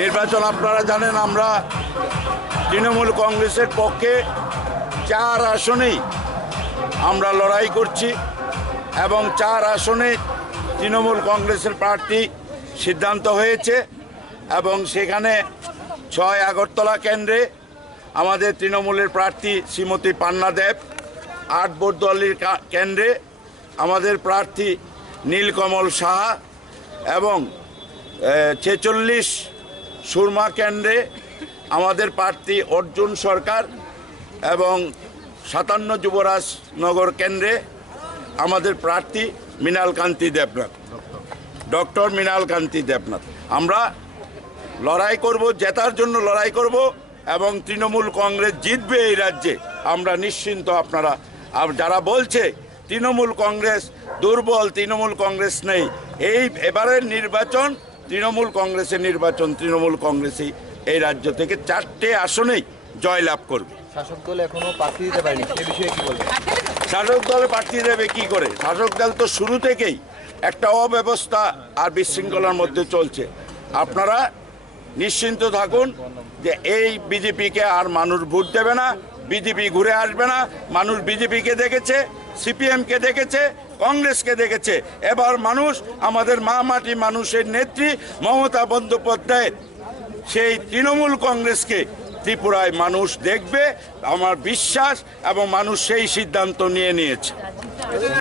নির্বাচন আপনারা জানেন, আমরা তৃণমূল কংগ্রেসের পক্ষে 4 আসনেই আমরা লড়াই করছি এবং 4 আসনে তৃণমূল কংগ্রেসের প্রার্থী সিদ্ধান্ত হয়েছে এবং সেখানে 6 আগরতলা কেন্দ্রে আমাদের তৃণমূলের প্রার্থী শ্রীমতী পান্না দেব, 8 বরদোয়ালির কেন্দ্রে আমাদের প্রার্থী নীলকমল সাহা এবং 46 সুরমা কেন্দ্রে আমাদের প্রার্থী অর্জুন সরকার এবং 57 যুবরাজনগর কেন্দ্রে আমাদের প্রার্থী মৃণালকান্তি দেবনাথ, ডক্টর মৃণালকান্তি দেবনাথ। আমরা লড়াই করব, জেতার জন্য লড়াই করব এবং তৃণমূল কংগ্রেস জিতবে এই রাজ্যে, আমরা নিশ্চিন্ত। আপনারা যারা বলছে তৃণমূল কংগ্রেস দুর্বল, তৃণমূল কংগ্রেস নেই, এবারের নির্বাচন তৃণমূল কংগ্রেসের নির্বাচন। তৃণমূল কংগ্রেসই এই রাজ্য থেকে 4টে আসনেই জয়লাভ করবে। শাসক দল এখনো প্রার্থী দিতে পারেনি, সে বিষয়ে কি বলবেন? শাসক দলে প্রার্থী দেবে কি করে? শাসক দল তো শুরু থেকেই একটা অব্যবস্থা আর বিশৃঙ্খলার মধ্যে চলছে। আপনারা নিশ্চিন্ত থাকুন যে এই বিজেপিকে আর মানুষ ভোট দেবে না, বিজেপি ঘুরে আসবে না। মানুষ বিজেপিকে দেখেছে, সিপিএমকে দেখেছে, কংগ্রেসকে দেখেছে। এবার মানুষ আমাদের মা মাটি মানুষের নেত্রী মমতা বন্দ্যোপাধ্যায়ের সেই তৃণমূল কংগ্রেসকে ত্রিপুরায় মানুষ দেখবে, আমার বিশ্বাস, এবং মানুষ সেই সিদ্ধান্ত নিয়ে নিয়েছে।